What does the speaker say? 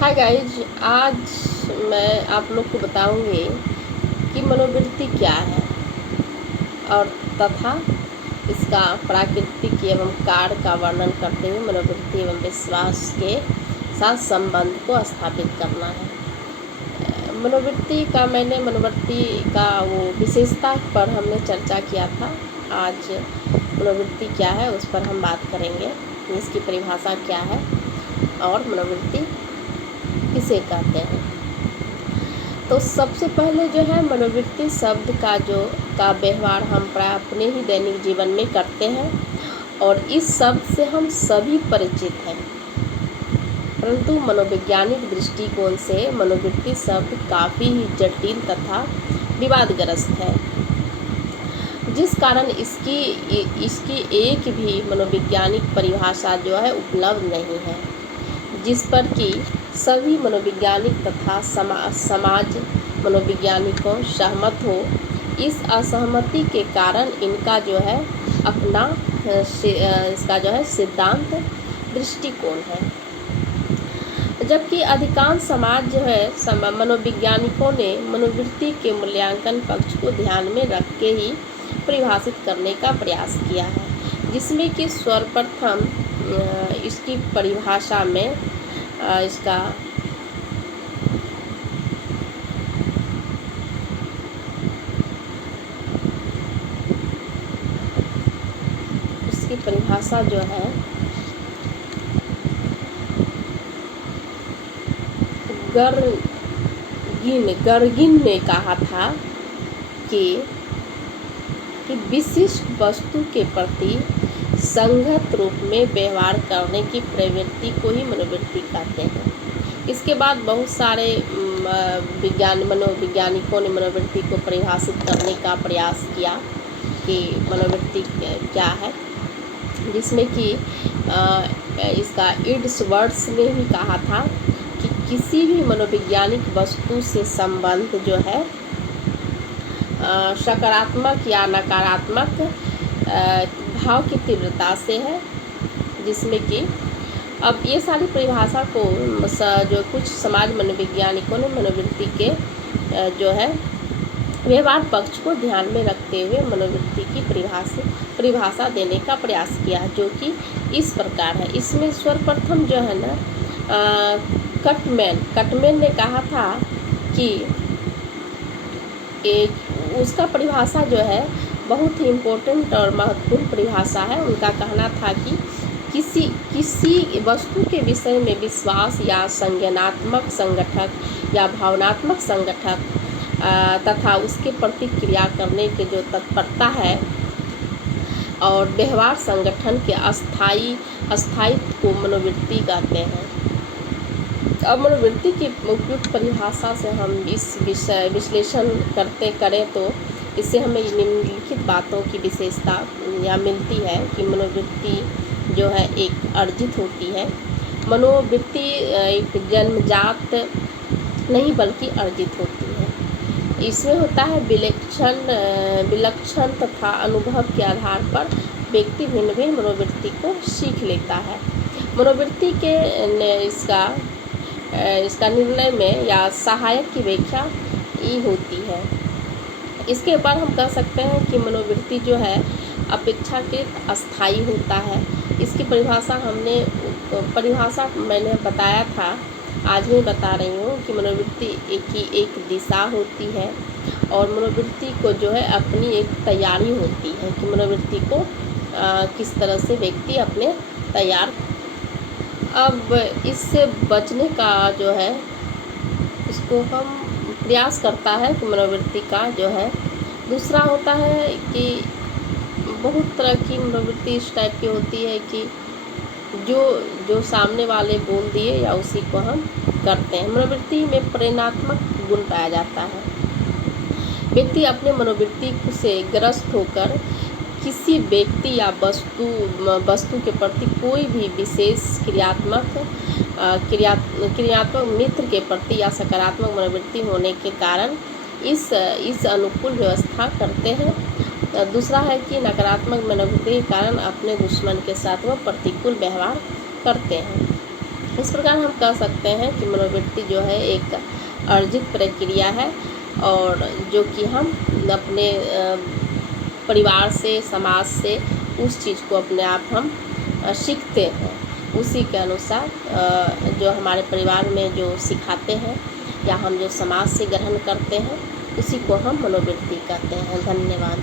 Hi guys, आज मैं आप लोग को बताऊंगी कि मनोवृत्ति क्या है और तथा इसका प्राकृतिक एवं कार्य का वर्णन करते हुए मनोवृत्ति एवं विश्वास के साथ संबंध को स्थापित करना है। मनोवृत्ति का वो विशेषता पर हमने चर्चा किया था। आज मनोवृत्ति क्या है उस पर हम बात करेंगे, इसकी परिभाषा क्या है और मनोवृत्ति किसे कहते हैं। तो सबसे पहले जो है मनोवृत्ति शब्द का व्यवहार हम प्राय अपने ही दैनिक जीवन में करते हैं और इस शब्द से हम सभी परिचित हैं, परंतु मनोवैज्ञानिक दृष्टिकोण से मनोवृत्ति शब्द काफ़ी ही जटिल तथा विवादग्रस्त है, जिस कारण इसकी एक भी मनोवैज्ञानिक परिभाषा जो है उपलब्ध नहीं है, जिस पर कि सभी मनोवैज्ञानिक तथा समाज मनोवैज्ञानिकों सहमत हो। इस असहमति के कारण इनका जो है अपना इसका जो है सिद्धांत दृष्टिकोण है, जबकि अधिकांश समाज जो है मनोवैज्ञानिकों ने मनोवृत्ति के मूल्यांकन पक्ष को ध्यान में रख के ही परिभाषित करने का प्रयास किया है, जिसमें कि सर्वप्रथम इसकी परिभाषा में इसकी परिभाषा जो है गर्गिन ने कहा था कि विशिष्ट वस्तु के प्रति संगत रूप में व्यवहार करने की प्रवृत्ति को ही मनोवृत्ति कहते हैं। इसके बाद बहुत सारे मनोवैज्ञानिकों ने मनोवृत्ति को परिभाषित करने का प्रयास किया कि मनोवृत्ति क्या है, जिसमें कि इसका इड्सवर्ड्स ने भी कहा था कि किसी भी मनोवैज्ञानिक वस्तु से संबंध जो है सकारात्मक या नकारात्मक भाव की तीव्रता से है, जिसमें कि अब ये सारी परिभाषा को जो कुछ समाज मनोवैज्ञानिकों ने मनोवृत्ति के जो है व्यवहार पक्ष को ध्यान में रखते हुए मनोवृत्ति की परिभाषा देने का प्रयास किया, जो कि इस प्रकार है। इसमें सर्वप्रथम जो है ना कटमैन ने कहा था कि उसका परिभाषा जो है बहुत ही इम्पोर्टेंट और महत्वपूर्ण परिभाषा है। उनका कहना था कि किसी वस्तु के विषय में विश्वास या संज्ञानात्मक संगठक या भावनात्मक संगठक तथा उसके प्रतिक्रिया करने के जो तत्परता है और व्यवहार संगठन के अस्थायित्व को मनोवृत्ति कहते हैं। अब मनोवृत्ति की उपयुक्त परिभाषा से हम इस विश्लेषण करें तो इससे हमें निम्नलिखित बातों की विशेषता या मिलती है कि मनोवृत्ति जो है एक अर्जित होती है। मनोवृत्ति एक जन्मजात नहीं बल्कि अर्जित होती है। इसमें होता है विलक्षण तथा अनुभव के आधार पर व्यक्ति भिन्न भिन्न मनोवृत्ति को सीख लेता है। मनोवृत्ति के इसका निर्णय में या सहायक की व्याख्या ये होती है। इसके ऊपर हम कह सकते हैं कि मनोवृत्ति जो है अपेक्षाकृत अस्थायी होता है। इसकी परिभाषा मैंने बताया था, आज मैं बता रही हूँ कि मनोवृत्ति एक दिशा होती है और मनोवृत्ति को जो है अपनी एक तैयारी होती है कि मनोवृत्ति को किस तरह से व्यक्ति अपने तैयार। अब इससे बचने का जो है इसको हम प्रयास करता है कि मनोवृत्ति का जो है दूसरा होता है कि बहुत तरह की मनोवृत्ति इस टाइप की होती है कि जो सामने वाले बोल दिए या उसी को हम करते हैं। मनोवृत्ति में प्रेरणात्मक गुण पाया जाता है। व्यक्ति अपने मनोवृत्ति से ग्रस्त होकर किसी व्यक्ति या वस्तु के प्रति कोई भी विशेष क्रियात्मक मित्र के प्रति या सकारात्मक मनोवृत्ति होने के कारण इस अनुकूल व्यवस्था करते हैं। दूसरा है कि नकारात्मक मनोवृत्ति के कारण अपने दुश्मन के साथ वह प्रतिकूल व्यवहार करते हैं। इस प्रकार हम कह सकते हैं कि मनोवृत्ति जो है एक अर्जित प्रक्रिया है, और जो कि हम अपने परिवार से, समाज से उस चीज़ को अपने आप हम सीखते हैं। उसी के अनुसार जो हमारे परिवार में जो सिखाते हैं या हम जो समाज से ग्रहण करते हैं, उसी को हम मनोवृत्ति कहते हैं। धन्यवाद।